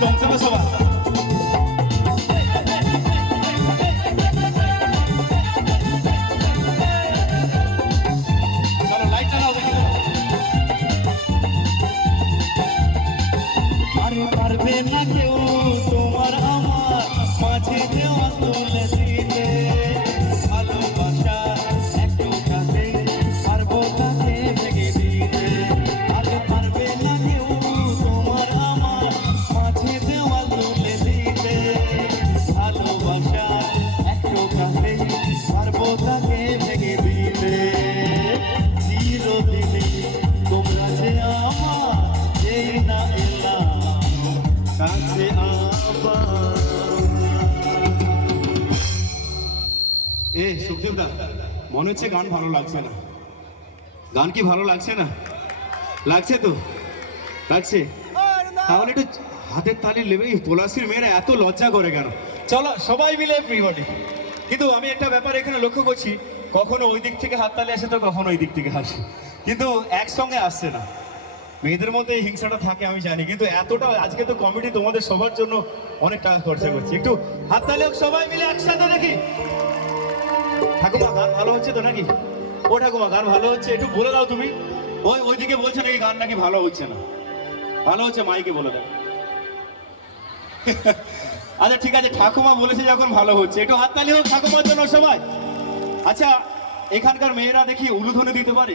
একদম চলো সবাই চলো লাইট লাগাও দেখি আরে পারবে না কেউ তোমার আমার মাঝে দেওয়া তুলে দিতে ভালোবাসা একটু কাছে পারবো তাকে ভেঙে দিতে আরে পারবে না কেউ তোমার আমার মাঝে দেওয়া তুলে দিতে ভালোবাসা একটু কাছে পারবো তাকে ভেঙে দিতে চিরদিনই তোমরা যে আমার এই না এলাম কাছে আবার এ সুখদেব দা মনে হচ্ছে গান ভালো লাগছে না গান কি ভালো লাগছে না লাগছে তো লাগছে তাহলে একটু হাতের তালি লেবেই পলাশির মেয়েরা এত লজ্জা করে কেন চলো সবাই মিলে ফ্রি বডি কিন্তু আমি একটা ব্যাপার এখানে লক্ষ্য করছি কখনো ওই দিক থেকে হাততালি আসে তো কখনো ওই দিক থেকে আসে কিন্তু একসঙ্গে আসছে না মেয়েদের মধ্যে এই হিংসাটা থাকে আমি জানি কিন্তু এতটা আজকে তো কমিটি তোমাদের সবার জন্য অনেক টাকা খরচা করছে একটু হাততালি হোক সবাই মিলে একসাথে দেখি ঠাকুমা গান ভালো হচ্ছে তো নাকি ও ঠাকুমা গান ভালো হচ্ছে একটু বলে দাও তুমি ওইদিকে বলছে নাকি গান নাকি ভালো হচ্ছে না ভালো হচ্ছে মাইকে বলে দাও আচ্ছা ঠিক আছে ঠাকুমা বলেছে যখন ভালো হচ্ছে একটু হাততালি হোক ঠাকুমার জন্য সবাই আচ্ছা এখানকার মেয়েরা দেখি উলুধ্বনি দিতে পারে